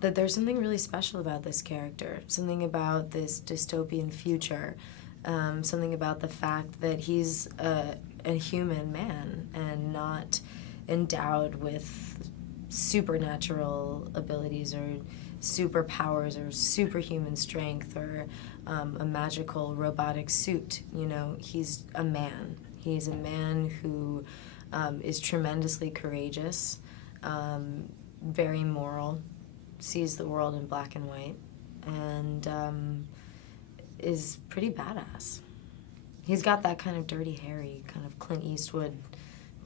that there's something really special about this character, something about this dystopian future, something about the fact that he's a human man and not endowed with supernatural abilities or superpowers or superhuman strength or a magical robotic suit. You know, he's a man. He's a man who is tremendously courageous, very moral, sees the world in black and white, and is pretty badass. He's got that kind of Dirty Harry, kind of Clint Eastwood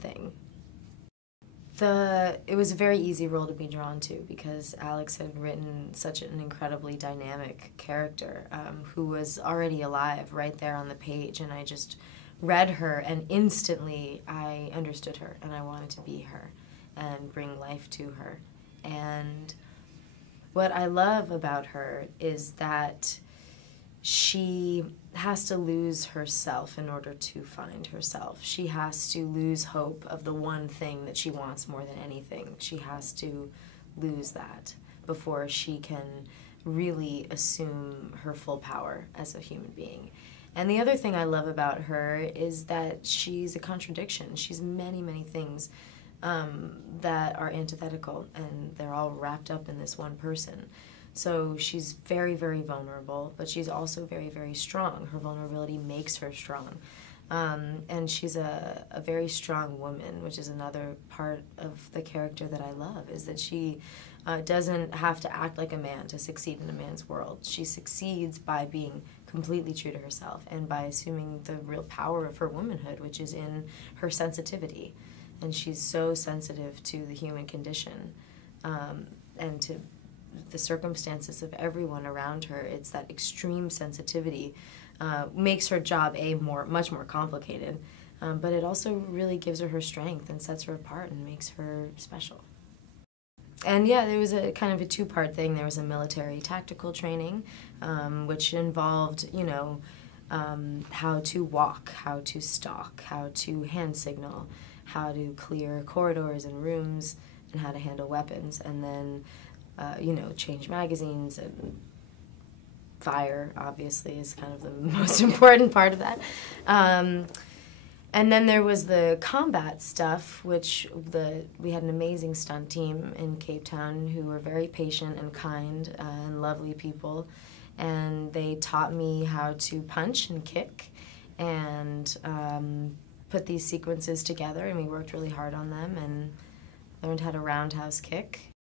thing. It was a very easy role to be drawn to because Alex had written such an incredibly dynamic character who was already alive right there on the page, and I just read her and instantly I understood her and I wanted to be her and bring life to her. And what I love about her is that she has to lose herself in order to find herself. She has to lose hope of the one thing that she wants more than anything. She has to lose that before she can really assume her full power as a human being. And the other thing I love about her is that she's a contradiction. She's many, many things that are antithetical, and they're all wrapped up in this one person. So she's very, very vulnerable, but she's also very, very strong. Her vulnerability makes her strong. And she's a very strong woman, which is another part of the character that I love, is that she doesn't have to act like a man to succeed in a man's world. She succeeds by being completely true to herself and by assuming the real power of her womanhood, which is in her sensitivity. And she's so sensitive to the human condition and to the circumstances of everyone around her. It's that extreme sensitivity makes her job much more complicated, but it also really gives her strength and sets her apart and makes her special. And yeah, there was a kind of a two-part thing. There was a military tactical training, which involved, you know, how to walk, how to stalk, how to hand signal, how to clear corridors and rooms, and how to handle weapons, and then you know, change magazines and fire, obviously, is kind of the most important part of that. And then there was the combat stuff, which we had an amazing stunt team in Cape Town who were very patient and kind and lovely people. And they taught me how to punch and kick and put these sequences together, and we worked really hard on them and learned how to roundhouse kick